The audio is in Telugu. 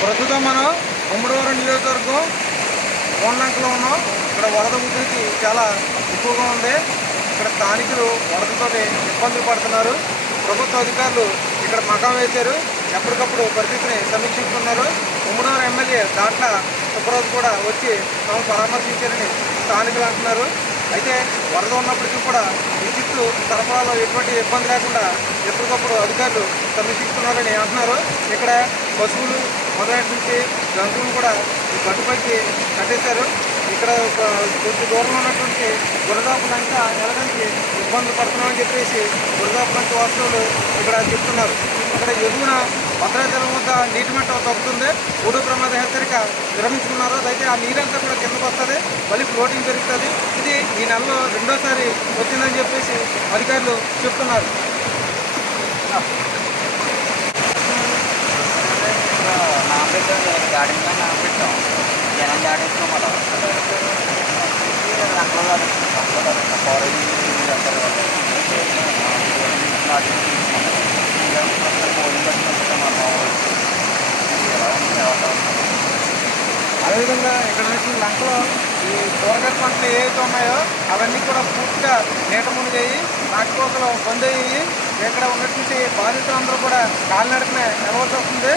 ప్రస్తుతం మనం ముమ్మడివరం నియోజకవర్గం కోనలంకలో ఉన్నాం. ఇక్కడ వరద ఉధృతి చాలా ఎక్కువగా ఉంది. ఇక్కడ స్థానికులు వరదతో ఇబ్బందులు పడుతున్నారు. ప్రభుత్వ అధికారులు ఇక్కడ మకాం వేశారు. ఎప్పటికప్పుడు పరిస్థితిని సమీక్షిస్తున్నారు. ముమ్మడివరం ఎమ్మెల్యే దాట్ల సుబ్బరాజు కూడా వచ్చి తాము పరామర్శించారని స్థానికులు అంటున్నారు. అయితే వరద ఉన్నప్పటికీ కూడా విద్యుత్ సరఫరాలో ఎటువంటి ఇబ్బంది లేకుండా ఎప్పటికప్పుడు అధికారులు సమీక్షిస్తున్నారని అంటున్నారు. ఇక్కడ పశువులు మొదలైనటువంటి జంతువులు కూడా ఈ గట్టుపైకి కట్టేశారు. ఇక్కడ కొద్ది దూరంలో ఉన్నటువంటి గురదాపు లంక వెళ్ళడానికి ఇబ్బందులు పడుతున్నామని చెప్పేసి గురదాపు లంక వాసులు ఇక్కడ చెప్తున్నారు. ఇక్కడ ఎగువన భద్రాచలం వద్ద నీటి మట్టం తగ్గుతుంది. మూడో ప్రమాద హెచ్చరిక విరమించుకున్నారు. అయితే ఆ నీరంతా కూడా కిందకు వస్తుంది, మళ్ళీ ఫ్లోటింగ్ జరుగుతుంది. ఇది ఈ నెలలో రెండోసారి వచ్చిందని చెప్పేసి అధికారులు చెప్తున్నారు. గాడి మీద నానబెట్టాం, జనం దాడేసుకోమల అదేవిధంగా ఇక్కడ నుంచి లంకలో ఈ కూరగాయల పంటలు ఏవైతే ఉన్నాయో అవన్నీ కూడా పూర్తిగా నీట మునిగాయి, రాకపోకలు బంద్ అయ్యి ఇక్కడ ఉన్నటువంటి బాధితులందరూ కూడా కాలినడకనే నిలవలసి వస్తుంది.